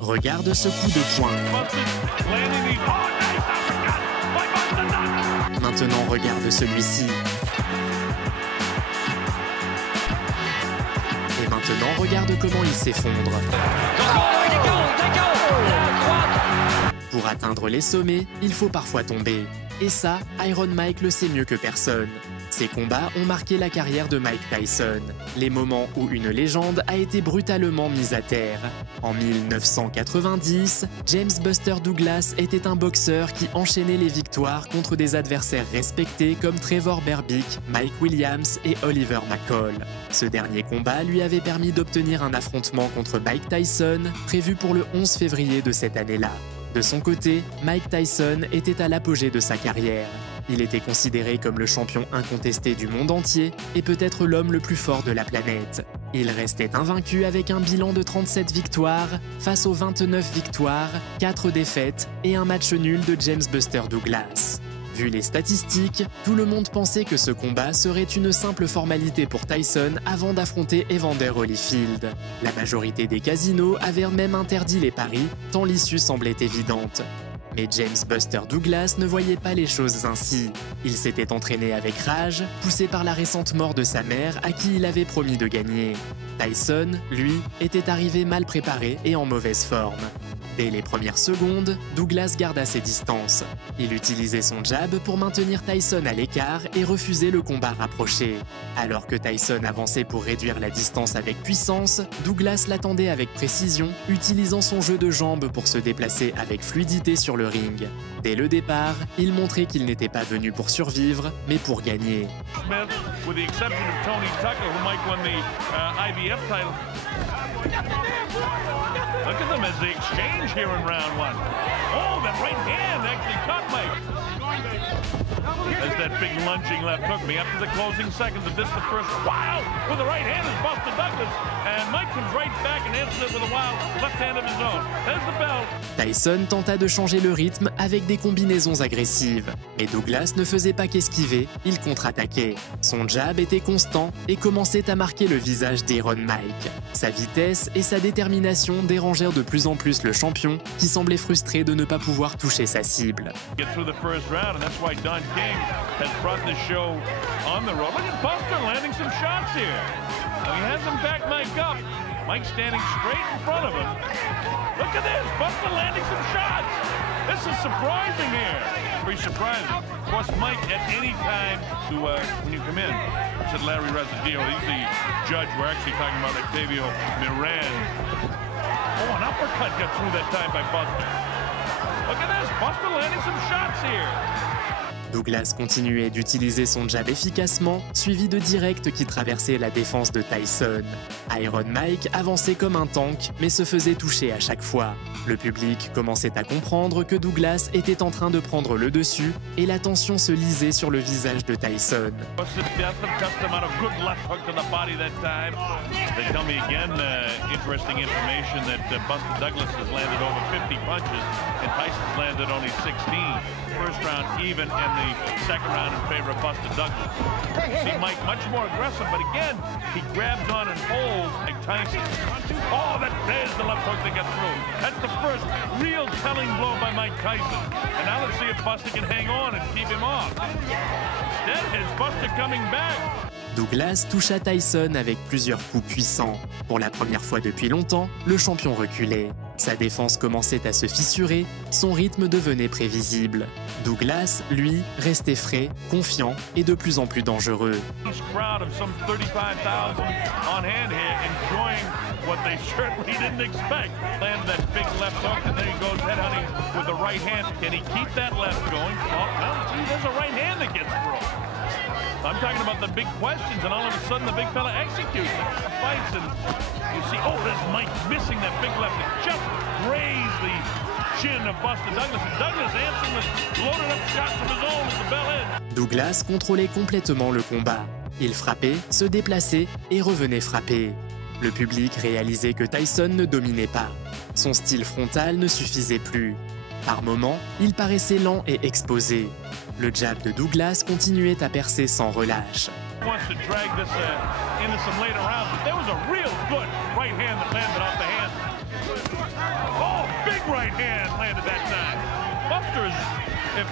Regarde ce coup de poing. Maintenant, regarde celui-ci. Et maintenant, regarde comment il s'effondre. Pour atteindre les sommets, il faut parfois tomber. Et ça, Iron Mike le sait mieux que personne. Ces combats ont marqué la carrière de Mike Tyson, les moments où une légende a été brutalement mise à terre. En 1990, James Buster Douglas était un boxeur qui enchaînait les victoires contre des adversaires respectés comme Trevor Berbick, Mike Williams et Oliver McCall. Ce dernier combat lui avait permis d'obtenir un affrontement contre Mike Tyson, prévu pour le 11 février de cette année-là. De son côté, Mike Tyson était à l'apogée de sa carrière. Il était considéré comme le champion incontesté du monde entier et peut-être l'homme le plus fort de la planète. Il restait invaincu avec un bilan de 37 victoires face aux 29 victoires, 4 défaites et un match nul de James Buster Douglas. Vu les statistiques, tout le monde pensait que ce combat serait une simple formalité pour Tyson avant d'affronter Evander Holyfield. La majorité des casinos avaient même interdit les paris, tant l'issue semblait évidente. Mais James Buster Douglas ne voyait pas les choses ainsi. Il s'était entraîné avec rage, poussé par la récente mort de sa mère à qui il avait promis de gagner. Tyson, lui, était arrivé mal préparé et en mauvaise forme. Dès les premières secondes, Douglas garda ses distances. Il utilisait son jab pour maintenir Tyson à l'écart et refuser le combat rapproché. Alors que Tyson avançait pour réduire la distance avec puissance, Douglas l'attendait avec précision, utilisant son jeu de jambes pour se déplacer avec fluidité sur le ring. Dès le départ, il montrait qu'il n'était pas venu pour survivre, mais pour gagner. Look at them as they exchange here in round one. Oh, that right hand actually caught Mike. As that big lunging left hook me up to the closing seconds of this, the first wow with the right hand is Buster Douglas, and Mike comes right back and answers it with a wild left hand of his own. There's the bell. Tyson tenta de changer le rythme avec des combinaisons agressives, mais Douglas ne faisait pas qu'esquiver, il contre-attaquait. Son jab était constant et commençait à marquer le visage d'Iron Mike. Sa vitesse et sa détermination dérangèrent de plus en plus le champion, qui semblait frustré de ne pas pouvoir toucher sa cible. King has brought the show on the road. Look at Buster landing some shots here. Now he has him back Mike up. Mike standing straight in front of him. Look at this, Buster landing some shots. This is surprising here. Pretty surprising. Of course, Mike at any time when you come in, said Larry Residillo, he's the judge. We're actually talking about Octavio Miran. Oh, an uppercut got through that time by Buster. Look at this, Buster landing some shots here. Douglas continuait d'utiliser son jab efficacement, suivi de directs qui traversaient la défense de Tyson. Iron Mike avançait comme un tank, mais se faisait toucher à chaque fois. Le public commençait à comprendre que Douglas était en train de prendre le dessus, et la tension se lisait sur le visage de Tyson. First round even and the second round in favor of Buster Douglas. See Mike much more aggressive, but again, he grabs on and holds like Tyson. Oh, there's the left hook that got through. That's the first real telling blow by Mike Tyson. And now let's see if Buster can hang on and keep him off. Instead, is Buster coming back? Douglas toucha Tyson avec plusieurs coups puissants. Pour la première fois depuis longtemps, le champion reculait. Sa défense commençait à se fissurer, son rythme devenait prévisible. Douglas, lui, restait frais, confiant et de plus en plus dangereux. What they certainly didn't expect. Landed that big left hook, and there he goes headhunting with the right hand. Can he keep that left going? Oh, no, see, there's a right hand that gets through. I'm talking about the big questions, and all of a sudden the big fella executes it. Fights, and you see, oh, there's Mike missing that big left. It just grazed the chin of Buster Douglas. And Douglas answering with loaded up shots of his own as the bell ends. Douglas contrôlait complètement le combat. Il frappait, se déplaçait et revenait frapper. Le public réalisait que Tyson ne dominait pas. Son style frontal ne suffisait plus. Par moments, il paraissait lent et exposé. Le jab de Douglas continuait à percer sans relâche. Oh, big right hand landed that time. Buster's, if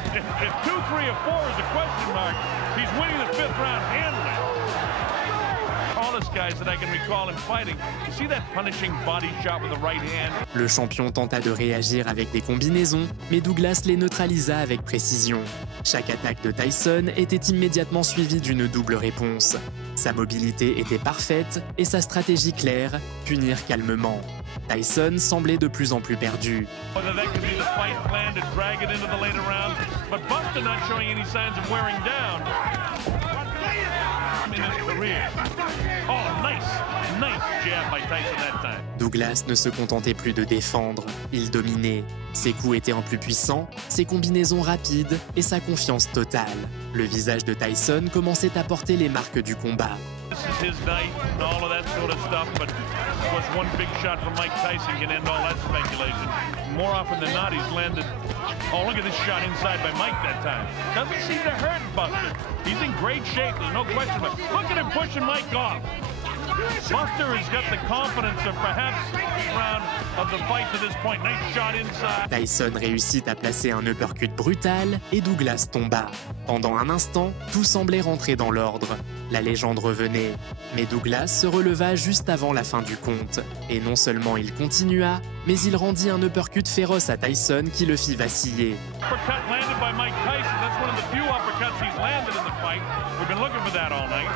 2, 3, or 4 is a question mark, he's winning the 5th round handily. Tallest guys that I can recall him fighting. You see that punishing body shot with the right hand? Le champion tenta de réagir avec des combinaisons, mais Douglas les neutralisa avec précision. Chaque attaque de Tyson était immédiatement suivie d'une double réponse. Sa mobilité était parfaite et sa stratégie claire, punir calmement. Tyson semblait de plus en plus perdu. Douglas ne se contentait plus de défendre, il dominait. Ses coups étaient en plus puissants, ses combinaisons rapides et sa confiance totale. Le visage de Tyson commençait à porter les marques du combat. This is his night and all of that sort of stuff, but of course one big shot from Mike Tyson can end all that speculation. More often than not, he's landed. Oh, look at this shot inside by Mike that time. Doesn't seem to hurt Buster. He's in great shape, there's no question about it. Look at him pushing Mike off. Buster has got the confidence of perhaps round of the fight to this point. Nice shot inside. Tyson réussit à placer un uppercut brutal et Douglas tomba. Pendant un instant, tout semblait rentrer dans l'ordre. La légende revenait. Mais Douglas se releva juste avant la fin du compte. Et non seulement il continua, mais il rendit un uppercut féroce à Tyson qui le fit vaciller. Uppercut landed by Mike Tyson. That's one of the few uppercuts he's landed in the fight. We've been looking for that all night.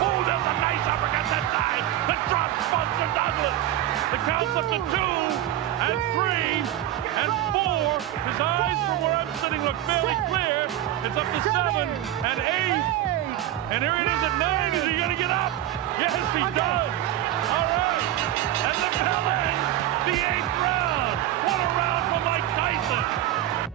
Oh, that's a nice uppercut that time. That drops Buster Douglas. The count's up to 2 and 3 and 4. His eyes from where I'm sitting look fairly clear. It's up to 7 and 8. And here it is at 9. Is he going to get up? Yes, he does. All right. And the bell ends. The 8th round. What a round for Mike Tyson.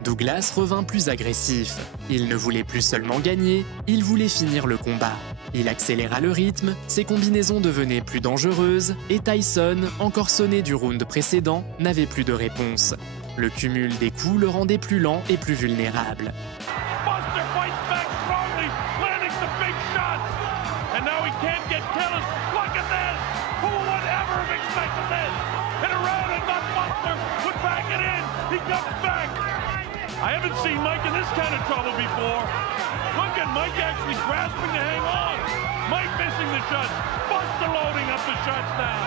Douglas revint plus agressif. Il ne voulait plus seulement gagner, il voulait finir le combat. Il accéléra le rythme, ses combinaisons devenaient plus dangereuses et Tyson, encore sonné du round précédent, n'avait plus de réponse. Le cumul des coups le rendait plus lent et plus vulnérable. Buster fights back strongly, landing some big shots. And now he can't get careless. Look at this. Who would ever have expected this? Hit around and not Buster would back it in. He comes back. I haven't seen Mike in this kind of trouble before. Look at Mike actually grasping to hang on. Mike missing the shots. Buster loading up the shots now.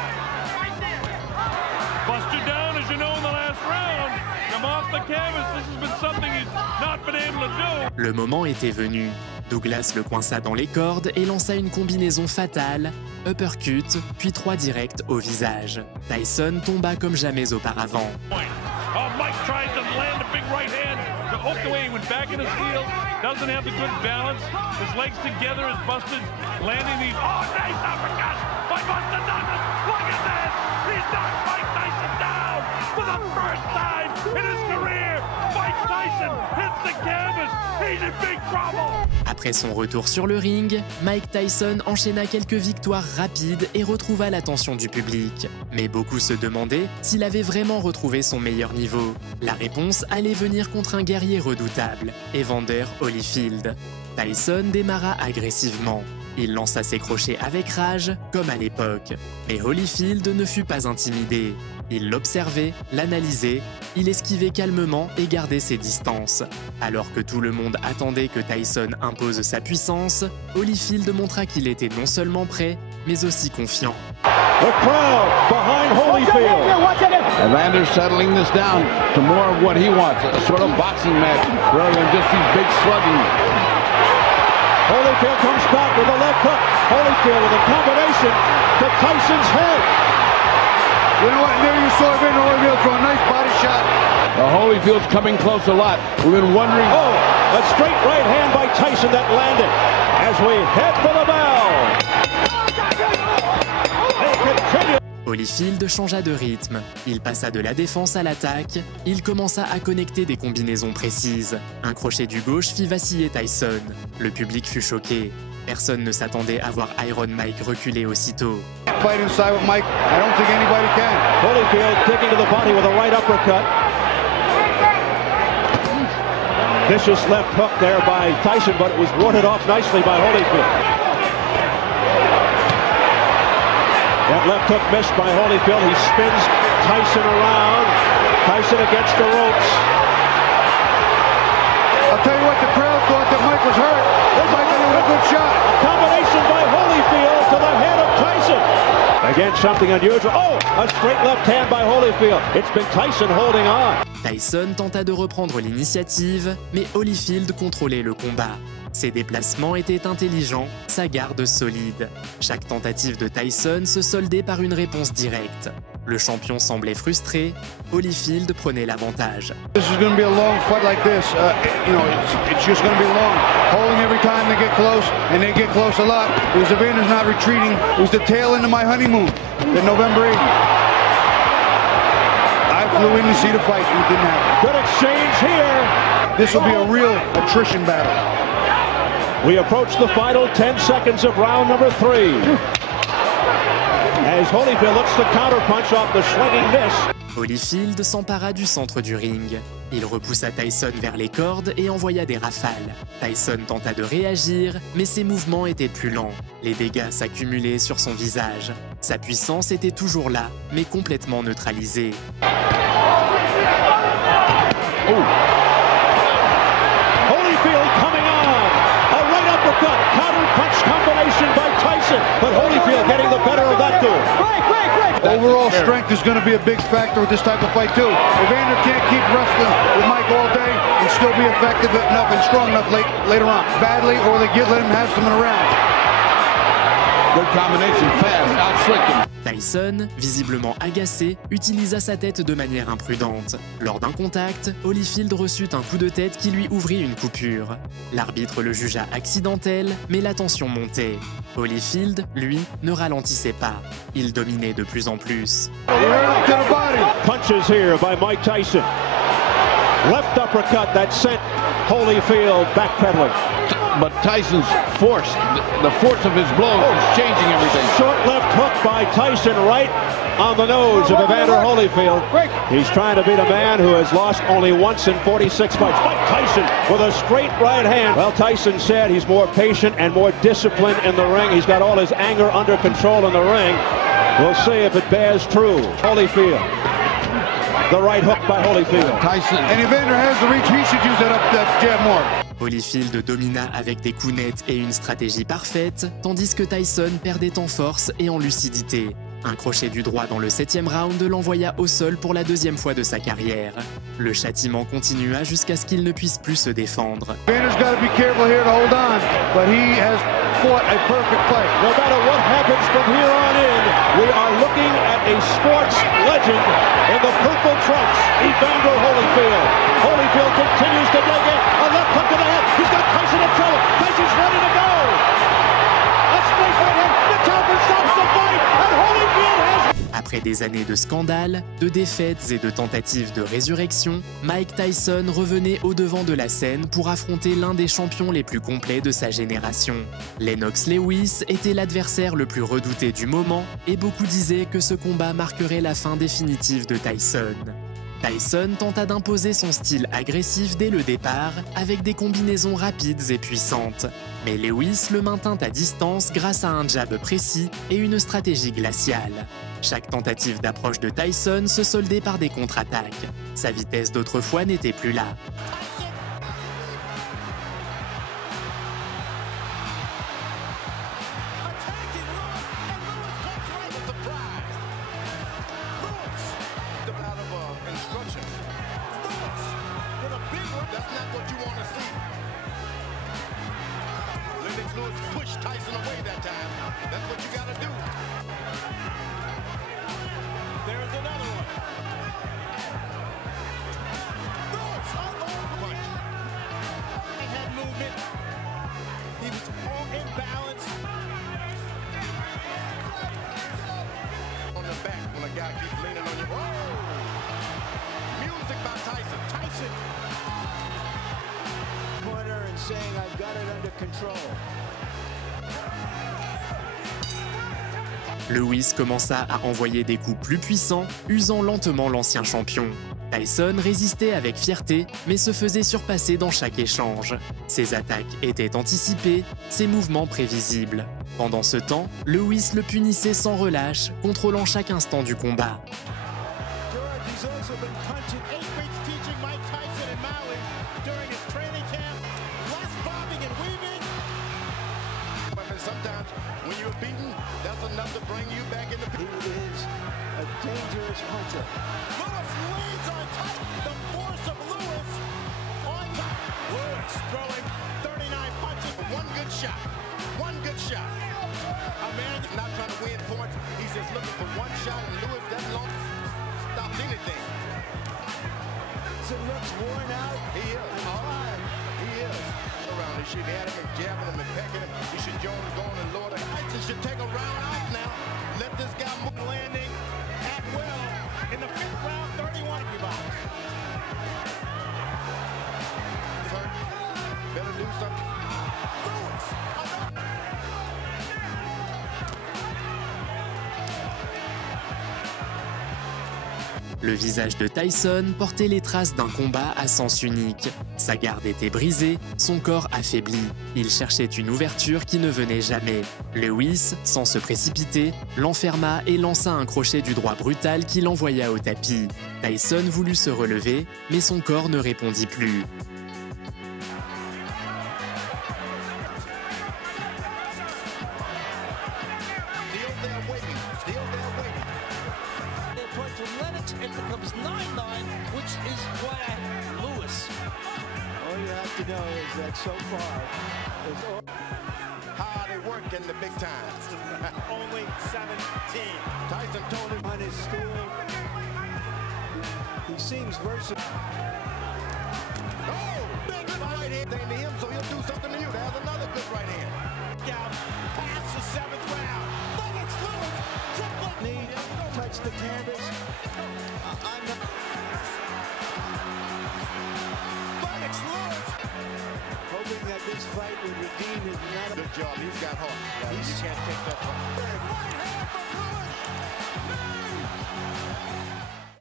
Buster down, as you know, in the last round. Come off the canvas. This has been something he's not been able to do. Le moment était venu. Douglas le coinça dans les cordes et lança une combinaison fatale, uppercut, puis 3 directs au visage. Tyson tomba comme jamais auparavant. Oh, Mike tries to land a big right hand. To hook away, he went back in his heels. Doesn't have the good balance. His legs together as Buster landing these. Oh, nice uppercut by Buster Douglas. Look at this. He's knocked Mike Tyson down for the first time in his career. Mike Tyson hits the canvas. He's in big trouble. Après son retour sur le ring, Mike Tyson enchaîna quelques victoires rapides et retrouva l'attention du public. Mais beaucoup se demandaient s'il avait vraiment retrouvé son meilleur niveau. La réponse allait venir contre un guerrier redoutable, Evander Holyfield. Tyson démarra agressivement. Il lança ses crochets avec rage, comme à l'époque. Mais Holyfield ne fut pas intimidé. Il l'observait, l'analysait, il esquivait calmement et gardait ses distances. Alors que tout le monde attendait que Tyson impose sa puissance, Holyfield montra qu'il était non seulement prêt, mais aussi confiant. The crowd behind Holyfield. Evander settling this down to more of what he wants, a sort of boxing match rather than just these big slugging. Holyfield comes back with a left hook. Holyfield with a combination to Tyson's head. You know what? There you saw Evander Holyfield throw a nice body shot. Holyfield's coming close a lot. We've been wondering. Oh, a straight right hand by Tyson that landed as we head for the bell. They continue. Holyfield changea de rythme. Il passa de la défense à l'attaque. Il commença à connecter des combinaisons précises. Un crochet du gauche fit vaciller Tyson. Le public fut choqué. Personne ne s'attendait à voir Iron Mike reculer aussitôt. Fight inside with Mike. I don't think anybody can. Holyfield kicking to the body with a right uppercut. Vicious left hook there by Tyson, but it was warded off nicely by Holyfield. That left hook missed by Holyfield. He spins Tyson around. Tyson Tyson against the ropes. I'll tell you what, the crowd thought that Mike was hurt. Mike had a good shot. A combination by Holyfield to the head of Tyson. Again, something unusual. Oh, a straight left hand by Holyfield. It's been Tyson holding on. Tyson tenta de reprendre l'initiative, mais Holyfield contrôlait le combat. Ses déplacements étaient intelligents, sa garde solide. Chaque tentative de Tyson se soldait par une réponse directe. Le champion semblait frustré, Holyfield prenait l'avantage. This is going to be a long fight like this. It's just going to be long. Holding every time they get close, and they get close a lot. It was Evander's not retreating. It was the tail end of my honeymoon, the November 8th. I flew in to see the fight, and it didn't happen. Good exchange here. This will be a real attrition battle. We approach the final 10 seconds of round number 3. As Holyfield looks to counterpunch off the swinging miss. Holyfield s'empara du centre du ring. Il repoussa Tyson vers les cordes et envoya des rafales. Tyson tenta de réagir, mais ses mouvements étaient plus lents. Les dégâts s'accumulaient sur son visage. Sa puissance était toujours là, mais complètement neutralisée. Holyfield coming on. A right uppercut. Counter punch combination by Tyson. But Holyfield getting the better of that duel. Overall strength is going to be a big factor with this type of fight too. Evander can't keep wrestling with Mike all day and still be effective enough and strong enough later on. Badly, or they let him have some in a round. Good combination, fast, out-slick him. Tyson, visiblement agacé, utilisa sa tête de manière imprudente. Lors d'un contact, Holyfield reçut un coup de tête qui lui ouvrit une coupure. L'arbitre le jugea accidentel, mais la tension montait. Holyfield, lui, ne ralentissait pas. Il dominait de plus en plus. Punches here by Mike Tyson. Left uppercut that sent Holyfield backpedaling. But Tyson's force, the force of his blow is changing everything. Short left hook by Tyson right on the nose of Evander Holyfield. He's trying to beat a man who has lost only once in 46 fights. Mike Tyson with a straight right hand. Well, Tyson said he's more patient and more disciplined in the ring. He's got all his anger under control in the ring. We'll see if it bears true. Holyfield. The right hook by Holyfield. Tyson. And Evander has the reach. He should use that jab more. Holyfield domina avec des coups nets et une stratégie parfaite, tandis que Tyson perdait en force et en lucidité. Un crochet du droit dans le 7e round l'envoya au sol pour la 2e fois de sa carrière. Le châtiment continua jusqu'à ce qu'il ne puisse plus se défendre. Evander's got to be careful here to hold on, but he has fought a perfect fight. No matter what happens from here on in, we are looking at a sports legend in the purple trunks, Evander Holyfield. Holyfield continues to dig in. A left hook to the head. He's got Tyson in trouble. Tyson's ready to go. A straight right hand. The Talbot stops the fight, and Holyfield has... Après des années de scandales, de défaites et de tentatives de résurrection, Mike Tyson revenait au devant de la scène pour affronter l'un des champions les plus complets de sa génération. Lennox Lewis était l'adversaire le plus redouté du moment et beaucoup disaient que ce combat marquerait la fin définitive de Tyson. Tyson tenta d'imposer son style agressif dès le départ avec des combinaisons rapides et puissantes. Mais Lewis le maintint à distance grâce à un jab précis et une stratégie glaciale. Chaque tentative d'approche de Tyson se soldait par des contre-attaques. Sa vitesse d'autrefois n'était plus là. Saying I've got it under control. Lewis commença à envoyer des coups plus puissants, usant lentement l'ancien champion. Tyson résistait avec fierté, mais se faisait surpasser dans chaque échange. Ses attaques étaient anticipées, ses mouvements prévisibles. Pendant ce temps, Lewis le punissait sans relâche, contrôlant chaque instant du combat. George, he's also been gone to 8 weeks teaching Mike Tyson in Maui during his training camp. Less bobbing and weaving. Sometimes when you're beaten, that's enough to bring you back in the He is a dangerous puncher. Lewis leads on top. The force of Lewis on top. Lewis throwing 39 punches. One good shot. One good shot. A man is not trying to win points. He's just looking for one shot, and Lewis doesn't stop anything. It looks worn out. He is. He is. Around. He should be at him and jabbing him and pecking him. He should join him, going and Lord. Tyson should take a round off now. Let this guy move. Landing at will in the 5th round, 31 rebounds. Better do something. Lewis. Le visage de Tyson portait les traces d'un combat à sens unique. Sa garde était brisée, son corps affaibli. Il cherchait une ouverture qui ne venait jamais. Lewis, sans se précipiter, l'enferma et lança un crochet du droit brutal qui l'envoya au tapis. Tyson voulut se relever, mais son corps ne répondit plus. It becomes 9-9, which is why I have Lewis. All you have to know is that so far, how they work in the big times. Only 17. Tyson told him on his stool, he seems versatile. oh, big right hand thing to him, so he'll do something to you. There's another good right hand. Down past the 7th round. Lewis, triple Knee, touch the canvas. Lennox Lewis. Hoping that this fight would redeem his Good job. He's got heart. He can't take that one. Right hand.